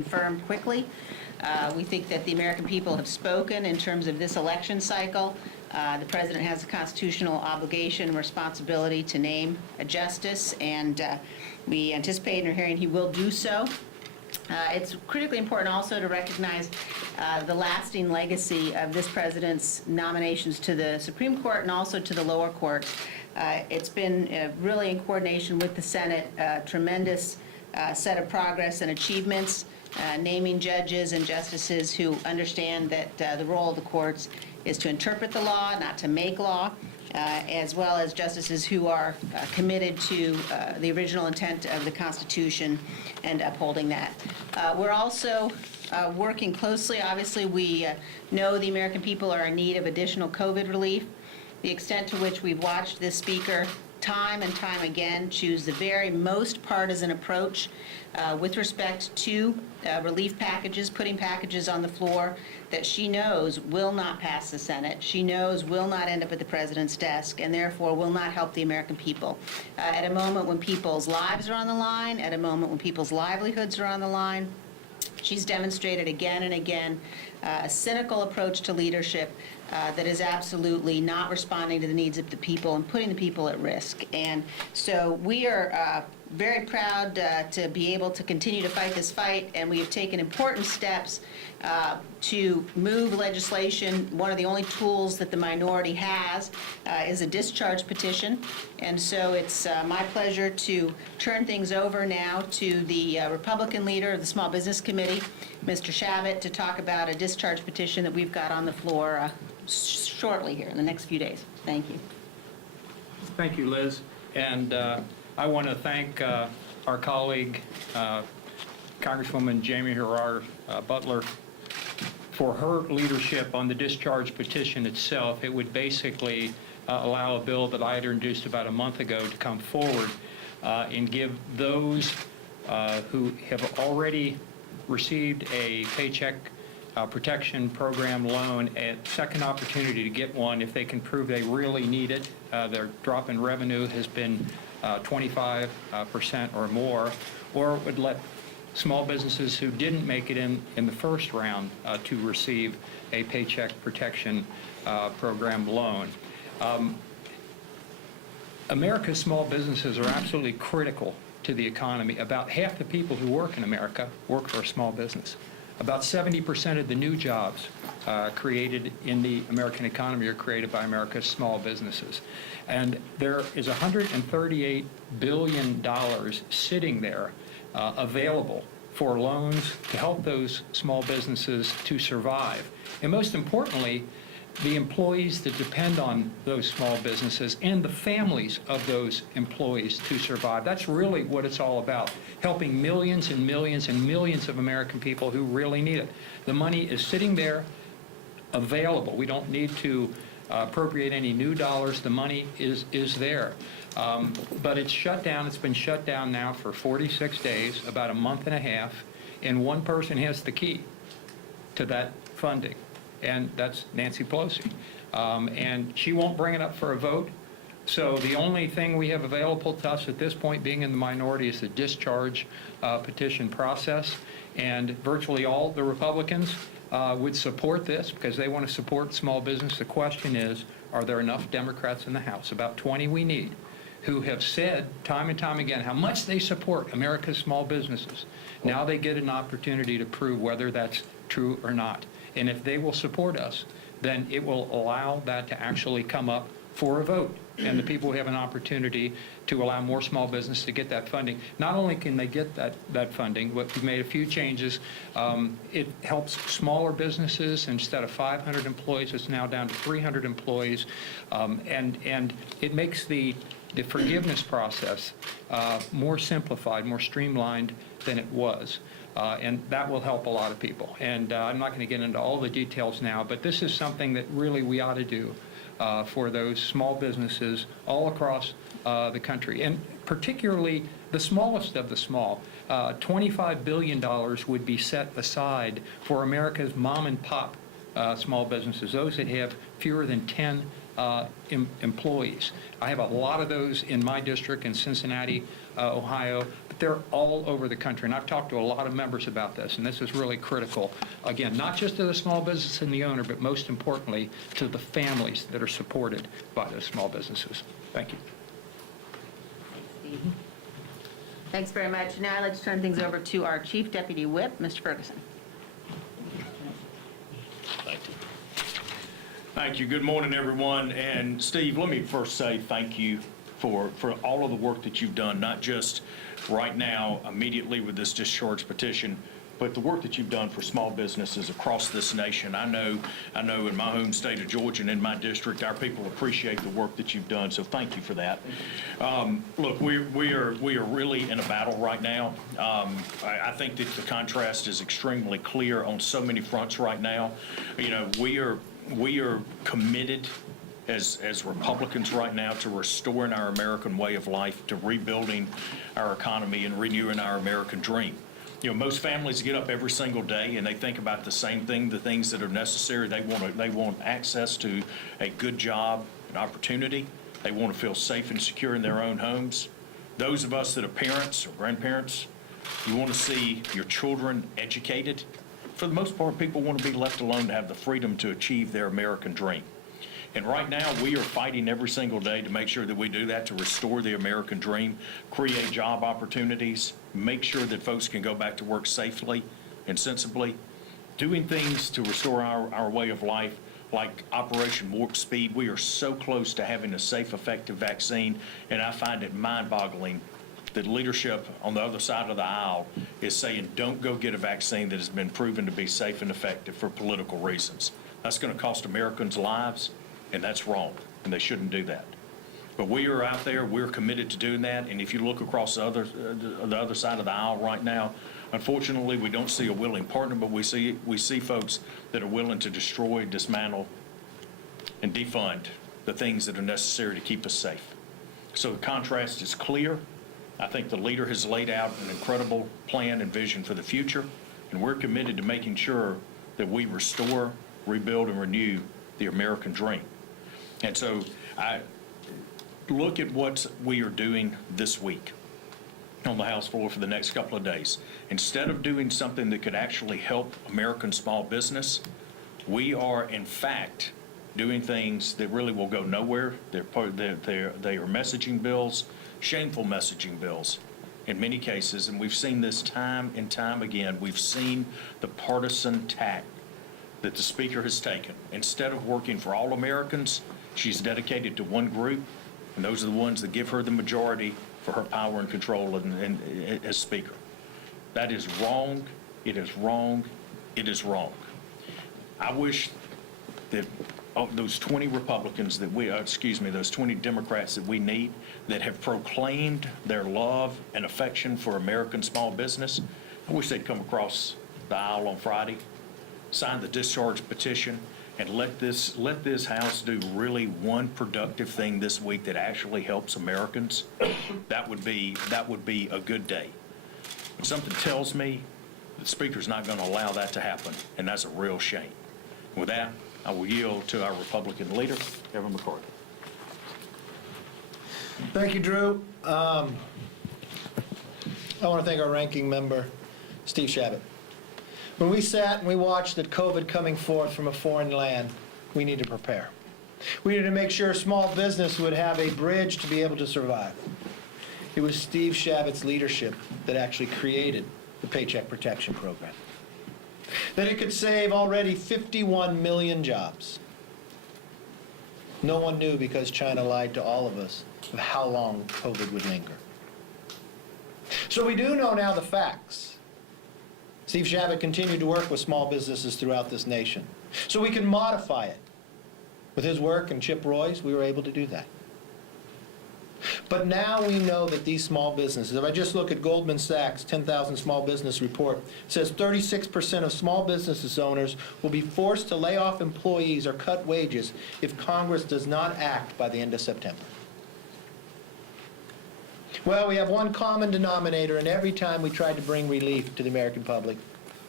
confirmed quickly. We think that the American people have spoken in terms of this election cycle. The president has a constitutional obligation and responsibility to name a justice, and we anticipate in our hearing he will do so. It's critically important also to recognize the lasting legacy of this president's nominations to the Supreme Court and also to the lower courts. It's been really in coordination with the Senate, a tremendous set of progress and achievements, naming judges and justices who understand that the role of the courts is to interpret the law, not to make law, as well as justices who are committed to the original intent of the Constitution and upholding that. We're also working closely. Obviously, we know the American people are in need of additional COVID relief. The extent to which we've watched this speaker time and time again choose the very most partisan approach with respect to relief packages, putting packages on the floor that she knows will not pass the Senate, she knows will not end up at the president's desk, and therefore will not help the American people. At a moment when people's lives are on the line, at a moment when people's livelihoods are on the line, she's demonstrated again and again a cynical approach to leadership that is absolutely not responding to the needs of the people and putting the people at risk. And so we are very proud to be able to continue to fight this fight, and we have taken important steps to move legislation. One of the only tools that the minority has is a discharge petition, and so it's my pleasure to turn things over now to the Republican leader of the Small Business Committee, Mr. Shabbat, to talk about a discharge petition that we've got on the floor shortly here in the next few days. Thank you. Thank you, Liz. And I want to thank our colleague, Congresswoman Jamie Herrard Butler, for her leadership on the discharge petition itself. It would basically allow a bill that I had introduced about a month ago to come forward and give those who have already received a paycheck protection program loan a second opportunity to get one if they can prove they really need it. Their drop in revenue has been 25% or more, or it would let small businesses who didn't make it in the first round to receive a paycheck protection program loan. America's small businesses are absolutely critical to the economy. About half the people who work in America work for a small business. About 70% of the new jobs created in the American economy are created by America's small businesses. And there is $138 billion sitting there available for loans to help those small businesses to survive. And most importantly, the employees that depend on those small businesses and the families of those employees to survive. That's really what it's all about, helping millions and millions and millions of American people who really need it. The money is sitting there available. We don't need to appropriate any new dollars. The money is there. But it's shut down. It's been shut down now for 46 days, about a month and a half, and one person has the key to that funding, and that's Nancy Pelosi. And she won't bring it up for a vote. So the only thing we have available to us at this point, being in the minority, is the discharge petition process. And virtually all the Republicans would support this because they want to support small business. The question is, are there enough Democrats in the House, about 20 we need, who have said time and time again how much they support America's small businesses? Now they get an opportunity to prove whether that's true or not. And if they will support us, then it will allow that to actually come up for a vote. And the people have an opportunity to allow more small business to get that funding. Not only can they get that funding, but we've made a few changes. It helps smaller businesses. Instead of 500 employees, it's now down to 300 employees. And it makes the forgiveness process more simplified, more streamlined than it was. And that will help a lot of people. And I'm not going to get into all the details now, but this is something that really we ought to do for those small businesses all across the country, and particularly the smallest of the small. $25 billion would be set aside for America's mom and pop small businesses, those that have fewer than 10 employees. I have a lot of those in my district in Cincinnati, Ohio, but they're all over the country. And I've talked to a lot of members about this, and this is really critical. Again, not just to the small business and the owner, but most importantly, to the families that are supported by those small businesses. Thank you. Steve. Thanks very much. Now let's turn things over to our Chief Deputy Whip, Mr. Ferguson. Thank you. Thank you. Good morning, everyone. And Steve, let me first say thank you for all of the work that you've done, not just right now, immediately with this discharge petition, but the work that you've done for small businesses across this nation. I know in my home state of Georgia and in my district, our people appreciate the work that you've done, so thank you for that. Look, we are really in a battle right now. I think that the contrast is extremely clear on so many fronts right now. You know, we are committed as Republicans right now to restoring our American way of life, to rebuilding our economy and renewing our American dream. You know, most families get up every single day and they think about the same thing, the things that are necessary. They want access to a good job, an opportunity. They want to feel safe and secure in their own homes. Those of us that are parents or grandparents, you want to see your children educated. For the most part, people want to be left alone to have the freedom to achieve their American dream. And right now, we are fighting every single day to make sure that we do that, to restore the American dream, create job opportunities, make sure that folks can go back to work safely and sensibly, doing things to restore our way of life, like Operation Warp Speed. We are so close to having a safe, effective vaccine, and I find it mind-boggling that leadership on the other side of the aisle is saying, don't go get a vaccine that has been proven to be safe and effective for political reasons. That's going to cost Americans lives, and that's wrong, and they shouldn't do that. But we are out there, we're committed to doing that, and if you look across the other side of the aisle right now, unfortunately, we don't see a willing partner, but we see folks that are willing to destroy, dismantle, and defund the things that are necessary to keep us safe. So the contrast is clear. I think the leader has laid out an incredible plan and vision for the future, and we're committed to making sure that we restore, rebuild, and renew the American dream. And so I look at what we are doing this week on the House floor for the next couple of days. Instead of doing something that could actually help American small business, we are, in fact, doing things that really will go nowhere. They are messaging bills, shameful messaging bills in many cases, and we've seen this time and time again. We've seen the partisan tack that the Speaker has taken. Instead of working for all Americans, she's dedicated to one group, and those are the ones that give her the majority for her power and control as Speaker. That is wrong. It is wrong. It is wrong. I wish that those 20 Republicans that those 20 Democrats that we need that have proclaimed their love and affection for American small business, I wish they'd come across the aisle on Friday, sign the discharge petition, and let this House do really one productive thing this week that actually helps Americans. That would be a good day. But something tells me the Speaker's not going to allow that to happen, and that's a real shame. With that, I will yield to our Republican leader, Kevin McCarthy. Thank you, Drew. I want to thank our ranking member, Steve Shabbat. When we sat and we watched that COVID coming forth from a foreign land, we needed to prepare. We needed to make sure small business would have a bridge to be able to survive. It was Steve Shabbat's leadership that actually created the Paycheck Protection Program. That it could save already 51 million jobs. No one knew, because China lied to all of us, of how long COVID would linger. So we do know now the facts. Steve Shabbat continued to work with small businesses throughout this nation, so we can modify it. With his work and Chip Roy's, we were able to do that. But now we know that these small businesses, if I just look at Goldman Sachs' 10,000 Small Business Report, it says 36% of small business owners will be forced to lay off employees or cut wages if Congress does not act by the end of September. Well, we have one common denominator, and every time we tried to bring relief to the American public,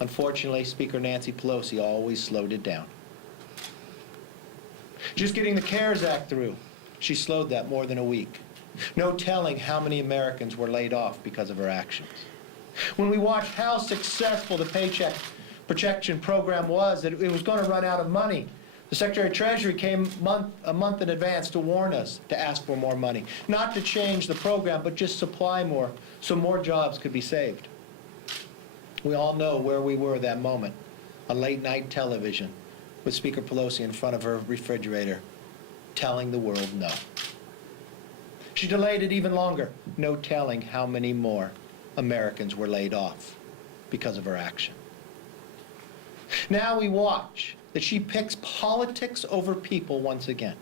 unfortunately, Speaker Nancy Pelosi always slowed it down. Just getting the CARES Act through, she slowed that more than a week. No telling how many Americans were laid off because of her actions. When we watched how successful the Paycheck Protection Program was, that it was going to run out of money, the Secretary of Treasury came a month in advance to warn us to ask for more money. Not to change the program, but just supply more so more jobs could be saved. We all know where we were at that moment, on late night television, with Speaker Pelosi in front of her refrigerator, telling the world no. She delayed it even longer, no telling how many more Americans were laid off because of her action. Now we watch that she picks politics over people once again.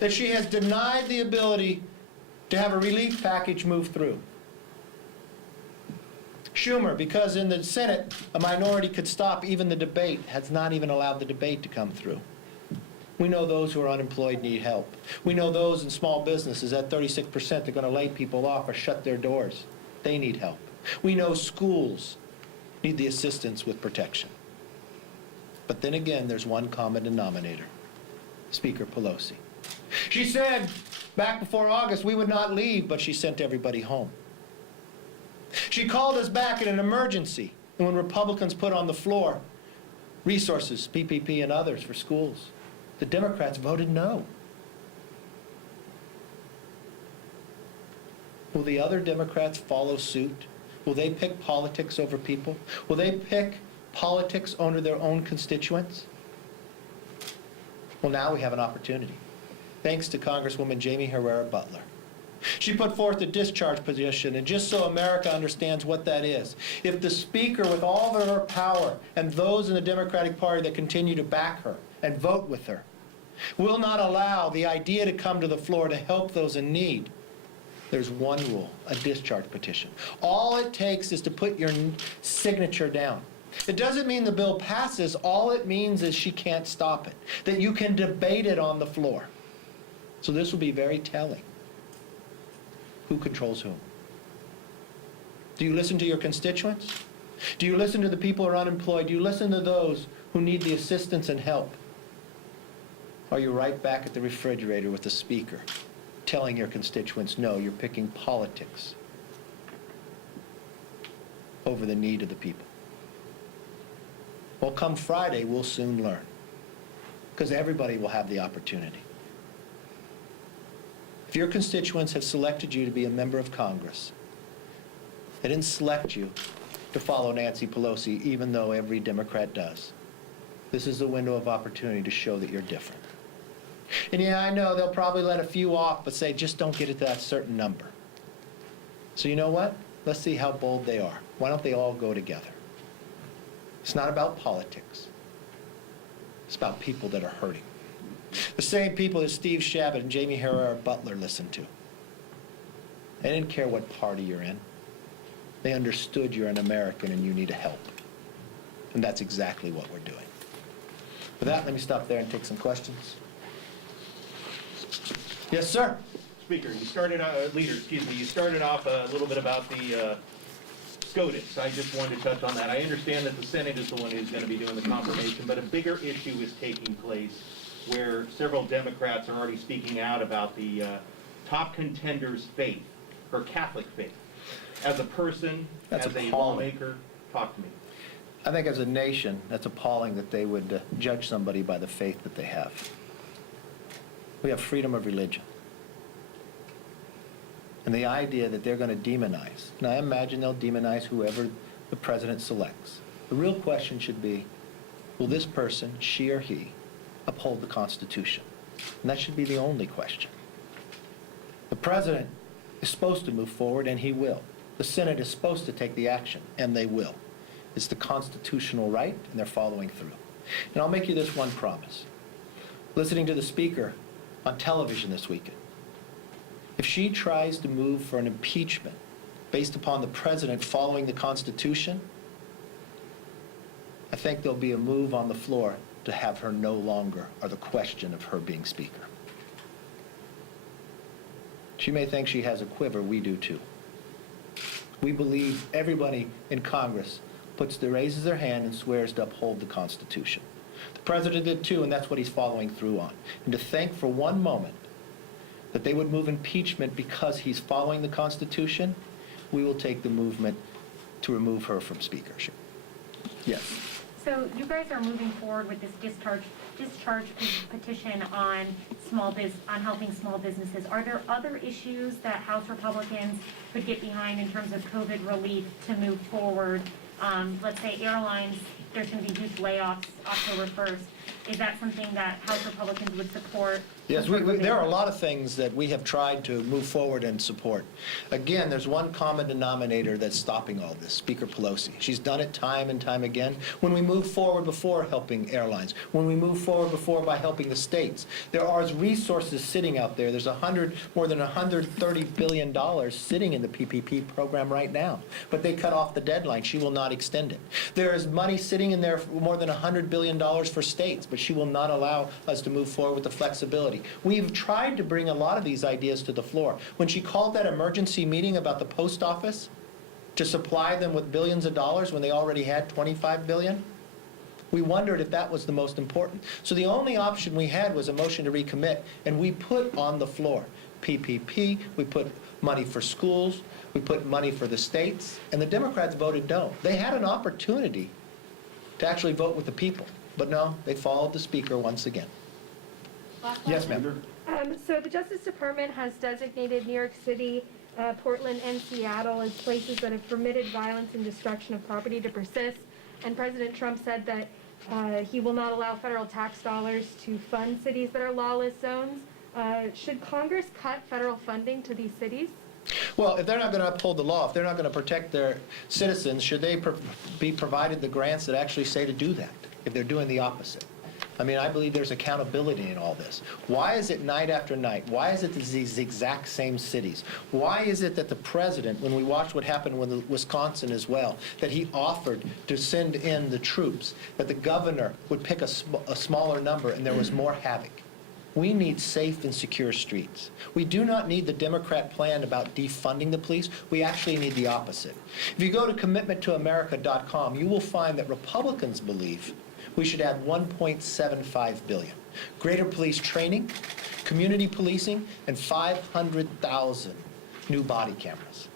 That she has denied the ability to have a relief package move through. Schumer, because in the Senate a minority could stop even the debate, has not even allowed the debate to come through. We know those who are unemployed need help. We know those in small businesses, that 36% that are going to lay people off or shut their doors. They need help. We know schools need the assistance with protection. But then again, there's one common denominator, Speaker Pelosi. She said back before August we would not leave, but she sent everybody home. She called us back in an emergency, and when Republicans put on the floor resources, PPP and others for schools, the Democrats voted no. Will the other Democrats follow suit? Will they pick politics over people? Will they pick politics over their own constituents? Well, now we have an opportunity, thanks to Congresswoman Jamie Herrera Butler. She put forth a discharge position, and just so America understands what that is, if the Speaker, with all of her power, and those in the Democratic Party that continue to back her and vote with her, will not allow the idea to come to the floor to help those in need, there's one rule, a discharge petition. All it takes is to put your signature down. It doesn't mean the bill passes. All it means is she can't stop it, that you can debate it on the floor. So this will be very telling. Who controls whom? Do you listen to your constituents? Do you listen to the people who are unemployed? Do you listen to those who need the assistance and help? Or are you right back at the refrigerator with the Speaker, telling your constituents, no, you're picking politics over the need of the people? Well, come Friday, we'll soon learn, because everybody will have the opportunity. If your constituents have selected you to be a member of Congress, they didn't select you to follow Nancy Pelosi, even though every Democrat does. This is the window of opportunity to show that you're different. And yeah, I know they'll probably let a few off, but say, just don't get it to that certain number. So you know what? Let's see how bold they are. Why don't they all go together? It's not about politics. It's about people that are hurting. The same people that Steve Chabot and Jamie Herrera Butler listened to. They didn't care what party you're in. They understood you're an American and you need help. And that's exactly what we're doing. With that, let me stop there and take some questions. Yes, sir. Speaker, you started, you started off a little bit about the SCOTUS. I just wanted to touch on that. I understand that the Senate is the one who's going to be doing the confirmation, but a bigger issue is taking place where several Democrats are already speaking out about the top contender's faith, her Catholic faith. As a person, That's as a appalling. lawmaker, talk to me. I think as a nation, that's appalling that they would judge somebody by the faith that they have. We have freedom of religion. And the idea that they're going to demonize, and I imagine they'll demonize whoever the president selects. The real question should be, will this person, she or he, uphold the Constitution? And that should be the only question. The president is supposed to move forward, and he will. The Senate is supposed to take the action, and they will. It's the constitutional right, and they're following through. And I'll make you this one promise. Listening to the Speaker on television this weekend, if she tries to move for an impeachment based upon the president following the Constitution, I think there'll be a move on the floor to have her no longer, or the question of her being Speaker. She may think she has a quiver, we do too. We believe everybody in Congress raises their hand and swears to uphold the Constitution. The president did too, and that's what he's following through on. And to think for one moment that they would move impeachment because he's following the Constitution, we will take the movement to remove her from speakership. Yes. So you guys are moving forward with this discharge petition on helping small businesses. Are there other issues that House Republicans could get behind in terms of COVID relief to move forward? Let's say airlines, there's going to be huge layoffs October 1st. Is that something that House Republicans would support? Yes, there are a lot of things that we have tried to move forward and support. Again, there's one common denominator that's stopping all this, Speaker Pelosi. She's done it time and time again. When we move forward before helping airlines, when we move forward before by helping the states, there are resources sitting out there. There's more than $130 billion sitting in the PPP program right now. But they cut off the deadline. She will not extend it. There is money sitting in there, more than $100 billion for states, but she will not allow us to move forward with the flexibility. We've tried to bring a lot of these ideas to the floor. When she called that emergency meeting about the post office to supply them with billions of dollars when they already had $25 billion, we wondered if that was the most important. So the only option we had was a motion to recommit, and we put on the floor PPP, we put money for schools, we put money for the states, and the Democrats voted no. They had an opportunity to actually vote with the people. But no, they followed the speaker once again. Yes, ma'am. So the Justice Department has designated New York City, Portland, and Seattle as places that have permitted violence and destruction of property to persist. And President Trump said that he will not allow federal tax dollars to fund cities that are lawless zones. Should Congress cut federal funding to these cities? Well, if they're not going to uphold the law, if they're not going to protect their citizens, should they be provided the grants that actually say to do that, if they're doing the opposite? I mean, I believe there's accountability in all this. Why is it night after night? Why is it these exact same cities? Why is it that the president, when we watched what happened with Wisconsin as well, that he offered to send in the troops, that the governor would pick a smaller number and there was more havoc? We need safe and secure streets. We do not need the Democrat plan about defunding the police. We actually need the opposite. If you go to commitmenttoamerica.com, you will find that Republicans believe we should add $1.75 billion. Greater police training, community policing, and 500,000 new body cameras.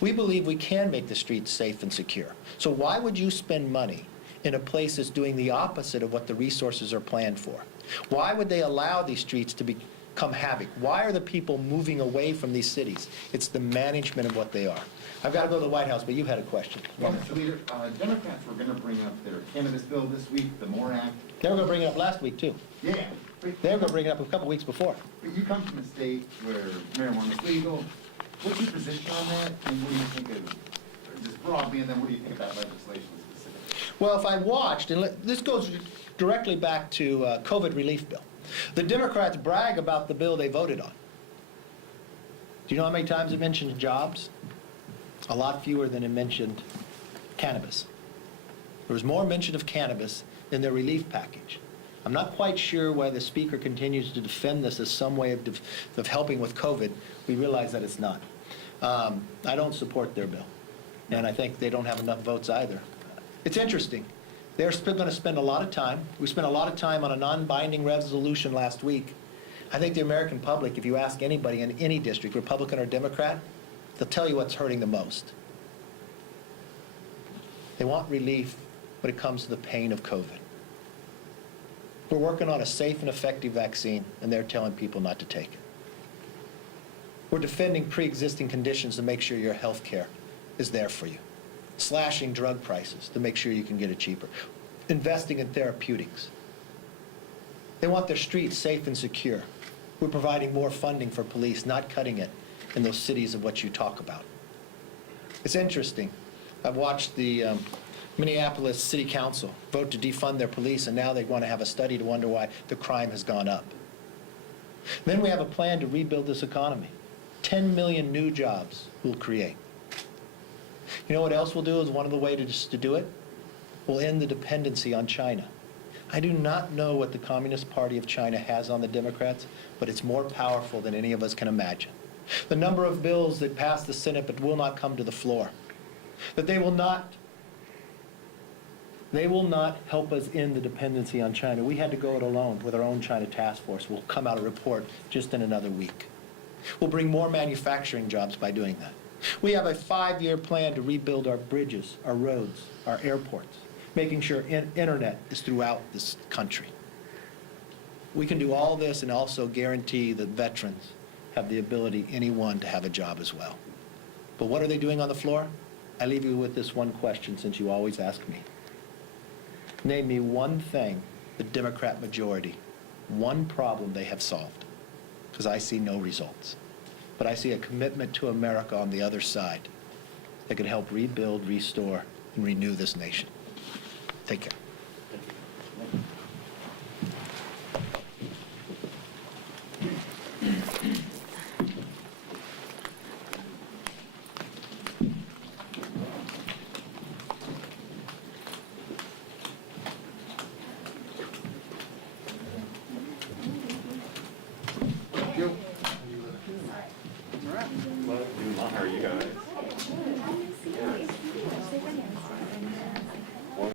We believe we can make the streets safe and secure. So why would you spend money in a place that's doing the opposite of what the resources are planned for? Why would they allow these streets to become havoc? Why are the people moving away from these cities? It's the management of what they are. I've got to go to the White House, but you had a question. Well, Mr. Leader, Democrats were going to bring up their cannabis bill this week, the MORE Act. They were going to bring it up last week, too. Yeah. They were going to bring it up a couple weeks before. But you come from a state where marijuana is legal. What's your position on that? And what do you think of, just broadly, and then what do you think about legislation specifically? Well, if I watched, and this goes directly back to COVID relief bill. The Democrats brag about the bill they voted on. Do you know how many times it mentioned jobs? A lot fewer than it mentioned cannabis. There was more mention of cannabis in their relief package. I'm not quite sure why the Speaker continues to defend this as some way of helping with COVID. We realize that it's not. I don't support their bill, and I think they don't have enough votes either. It's interesting. They're going to spend a lot of time. We spent a lot of time on a non-binding resolution last week. I think the American public, if you ask anybody in any district, Republican or Democrat, they'll tell you what's hurting the most. They want relief when it comes to the pain of COVID. We're working on a safe and effective vaccine, and they're telling people not to take it. We're defending pre-existing conditions to make sure your health care is there for you. Slashing drug prices to make sure you can get it cheaper. Investing in therapeutics. They want their streets safe and secure. We're providing more funding for police, not cutting it in those cities of what you talk about. It's interesting. I've watched the Minneapolis City Council vote to defund their police, and now they want to have a study to wonder why the crime has gone up. Then we have a plan to rebuild this economy. 10 million new jobs we'll create. You know what else we'll do is one of the ways to do it? We'll end the dependency on China. I do not know what the Communist Party of China has on the Democrats, but it's more powerful than any of us can imagine. The number of bills that pass the Senate but will not come to the floor, that they will not They will not help us end the dependency on China. We had to go it alone with our own China task force. We'll come out a report just in another week. We'll bring more manufacturing jobs by doing that. We have a 5-year plan to rebuild our bridges, our roads, our airports, making sure internet is throughout this country. We can do all this and also guarantee that veterans have the ability, anyone, to have a job as well. But what are they doing on the floor? I leave you with this one question, since you always ask me. Name me one thing, the Democrat majority, one problem they have solved, because I see no results. But I see a commitment to America on the other side that could help rebuild, restore, and renew this nation. Take care.